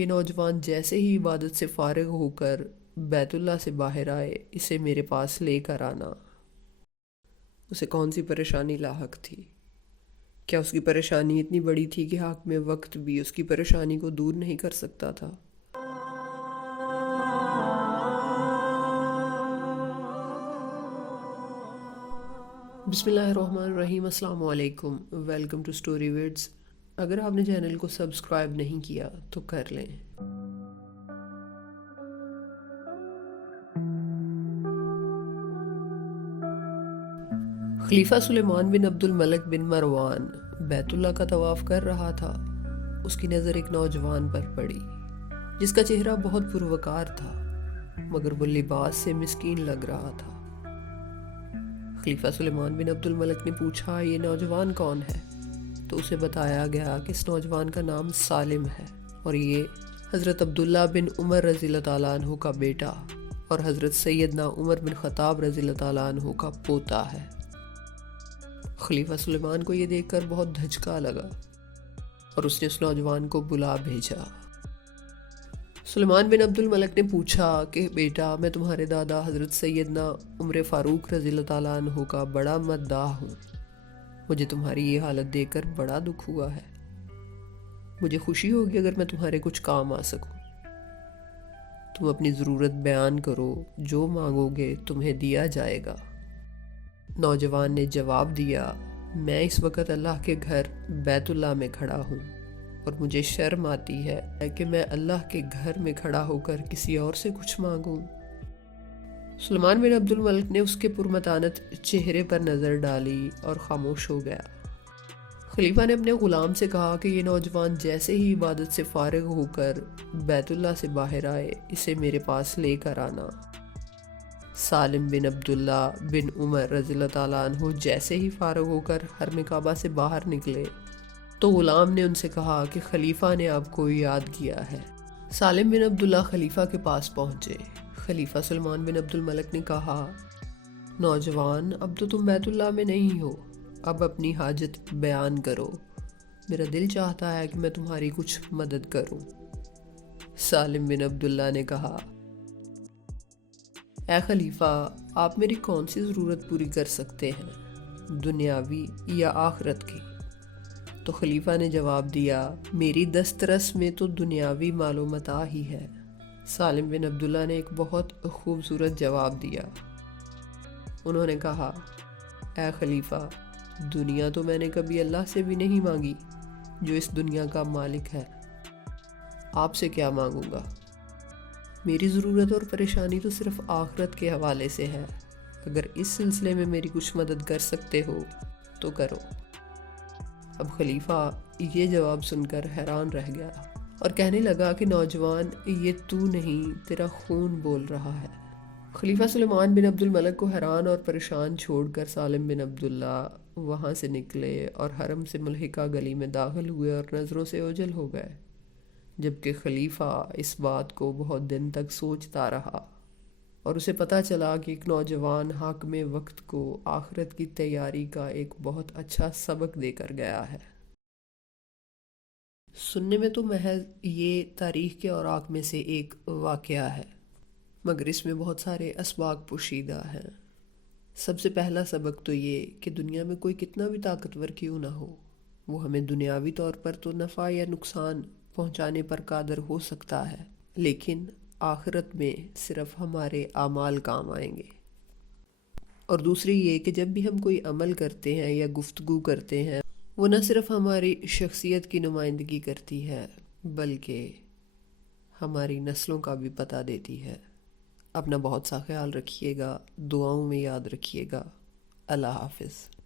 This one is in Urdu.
یہ نوجوان جیسے ہی عبادت سے فارغ ہو کر بیت اللہ سے باہر آئے اسے میرے پاس لے کر آنا۔ اسے کون سی پریشانی لاحق تھی؟ کیا اس کی پریشانی اتنی بڑی تھی کہ حاکم وقت بھی اس کی پریشانی کو دور نہیں کر سکتا تھا؟ بسم اللہ الرحمن الرحیم۔ السلام علیکم، ویلکم ٹو سٹوری وڈز۔ اگر آپ نے چینل کو سبسکرائب نہیں کیا تو کر لیں۔ خلیفہ سلیمان بن عبد الملک بن مروان بیت اللہ کا طواف کر رہا تھا۔ اس کی نظر ایک نوجوان پر پڑی جس کا چہرہ بہت پروقار تھا، مگر وہ لباس سے مسکین لگ رہا تھا۔ خلیفہ سلیمان بن عبد الملک نے پوچھا، یہ نوجوان کون ہے؟ تو اسے بتایا گیا کہ اس نوجوان کا نام سالم ہے اور یہ حضرت عبداللہ بن عمر رضی اللہ تعالیٰ عنہ کا بیٹا اور حضرت سیدنا عمر بن خطاب رضی اللہ تعالیٰ عنہ کا پوتا ہے۔ خلیفہ سلیمان کو یہ دیکھ کر بہت دھچکا لگا اور اس نے اس نوجوان کو بلا بھیجا۔ سلیمان بن عبد الملک نے پوچھا کہ بیٹا، میں تمہارے دادا حضرت سیدنا عمر فاروق رضی اللہ تعالیٰ عنہ کا بڑا مداح ہوں۔ مجھے تمہاری یہ حالت دیکھ کر بڑا دکھ ہوا ہے۔ مجھے خوشی ہوگی اگر میں تمہارے کچھ کام آ سکوں۔ تم اپنی ضرورت بیان کرو، جو مانگو گے تمہیں دیا جائے گا۔ نوجوان نے جواب دیا، میں اس وقت اللہ کے گھر بیت اللہ میں کھڑا ہوں اور مجھے شرم آتی ہے کہ میں اللہ کے گھر میں کھڑا ہو کر کسی اور سے کچھ مانگوں۔ سلیمان بن عبد الملک نے اس کے پرمتانت چہرے پر نظر ڈالی اور خاموش ہو گیا۔ خلیفہ نے اپنے غلام سے کہا کہ یہ نوجوان جیسے ہی عبادت سے فارغ ہو کر بیت اللہ سے باہر آئے اسے میرے پاس لے کر آنا۔ سالم بن عبداللہ بن عمر رضی اللہ تعالیٰ عنہ جیسے ہی فارغ ہو کر حرم کعبہ سے باہر نکلے تو غلام نے ان سے کہا کہ خلیفہ نے آپ کو یاد کیا ہے۔ سالم بن عبداللہ خلیفہ کے پاس پہنچے۔ خلیفہ سلیمان بن عبد الملک نے کہا، نوجوان، اب تو تم بیت اللہ میں نہیں ہو، اب اپنی حاجت بیان کرو۔ میرا دل چاہتا ہے کہ میں تمہاری کچھ مدد کروں۔ سالم بن عبداللہ نے کہا، اے خلیفہ، آپ میری کون سی ضرورت پوری کر سکتے ہیں، دنیاوی یا آخرت کی؟ تو خلیفہ نے جواب دیا، میری دسترس میں تو دنیاوی مال و متاع ہی ہے۔ سالم بن عبداللہ نے ایک بہت خوبصورت جواب دیا۔ انہوں نے کہا، اے خلیفہ، دنیا تو میں نے کبھی اللہ سے بھی نہیں مانگی جو اس دنیا کا مالک ہے۔ آپ سے کیا مانگوں گا؟ میری ضرورت اور پریشانی تو صرف آخرت کے حوالے سے ہے۔ اگر اس سلسلے میں میری کچھ مدد کر سکتے ہو تو کرو۔ اب خلیفہ یہ جواب سن کر حیران رہ گیا اور کہنے لگا کہ نوجوان، یہ تو نہیں، تیرا خون بول رہا ہے۔ خلیفہ سلیمان بن عبد الملک کو حیران اور پریشان چھوڑ کر سالم بن عبداللہ وہاں سے نکلے اور حرم سے ملحقہ گلی میں داخل ہوئے اور نظروں سے اوجھل ہو گئے، جبکہ خلیفہ اس بات کو بہت دن تک سوچتا رہا اور اسے پتہ چلا کہ ایک نوجوان حاکم وقت کو آخرت کی تیاری کا ایک بہت اچھا سبق دے کر گیا ہے۔ سننے میں تو محض یہ تاریخ کے اوراق میں سے ایک واقعہ ہے، مگر اس میں بہت سارے اسباق پوشیدہ ہیں۔ سب سے پہلا سبق تو یہ کہ دنیا میں کوئی کتنا بھی طاقتور کیوں نہ ہو، وہ ہمیں دنیاوی طور پر تو نفع یا نقصان پہنچانے پر قادر ہو سکتا ہے، لیکن آخرت میں صرف ہمارے اعمال کام آئیں گے۔ اور دوسری یہ کہ جب بھی ہم کوئی عمل کرتے ہیں یا گفتگو کرتے ہیں، وہ نہ صرف ہماری شخصیت کی نمائندگی کرتی ہے بلکہ ہماری نسلوں کا بھی پتہ دیتی ہے۔ اپنا بہت سا خیال رکھیے گا، دعاؤں میں یاد رکھیے گا۔ اللہ حافظ۔